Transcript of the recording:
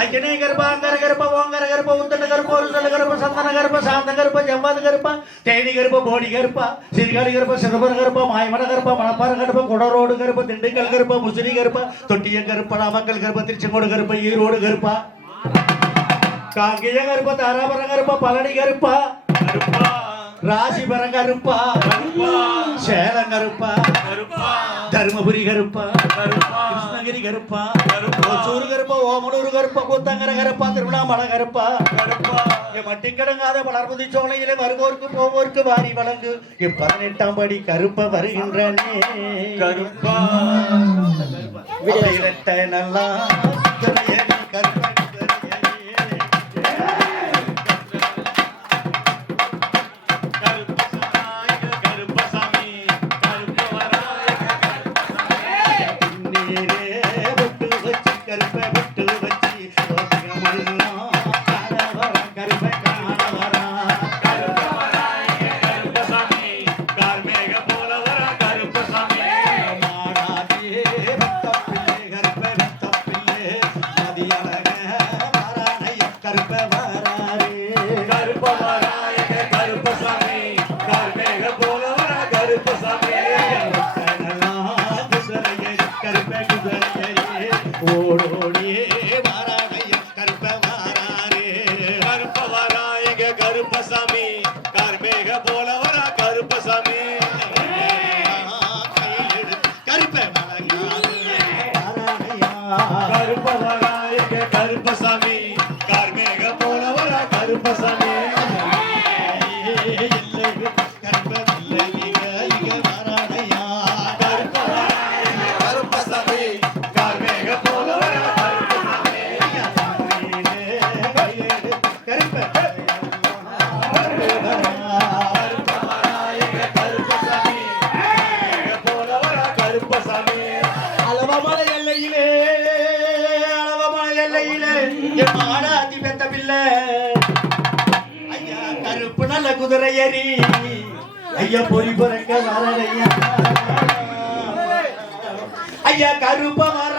அஞ்சனே கருப்ப அங்கர கருப்ப ஓங்கர கருப்ப உத்தன கருப்ப ஒரு சொல்ல கருப்ப சந்தன கருப்ப சாந்த கருப்ப ஜம்பாத கருப்ப தேனி கருப்ப போடி கருப்ப சிறுகாடி கருப்ப சிதம்பர கருப்ப மாயமன கருப்ப மணப்பார கருப்ப குடரோடு கருப்ப திண்டுக்கல் கருப்ப முசிறி கருப்ப தொட்டிய கருப்ப நாமக்கல் கருப்ப திருச்செங்கோடு கருப்ப ஈரோடு கருப்ப காங்கிய கருப்ப தாராபர கருப்ப பழனி கருப்ப கருப்பா ராசிபர கருப்பா. கருப்பா சேலம் கருப்பா. கருப்பா தருமபுரி கருப்பா. கருப்பா கிருஷ்ணகிரி கருப்பா. கருப்பா. ஒசூர் கருப்பா ஓமலூர் கருப்பா. கூத்தங்கர கருப்பா திருவண்ணாமலை கருப்பா கருப்பா மட்டிக்கடங்காத வளர்புதி சோலையிலே வருவோர்க்கு போவோர்க்கு வாரி வழங்கு. பதினெட்டாம் படி கருப்ப வருகின்றனே. கருப்பா. நல்லா துறையடி ஓடோடியே வாரானை கருப்பை வாராரே. கருப்பவராய கருப்பசாமி கார்மேக கருப்பசாமி கையிலெடு கருப்பை வணங்காதே, வாரானையா. கருப்பசாமி கார்மேக கருப்பசாமி கருப்பசாமி எல்லையிலே என் பெத்த பிள்ளை ஐயா கருப்பு நல்ல குதிரை ஏறி. ஐயா பொறி பொறக்க வரலையா ஐயா கருப்ப வர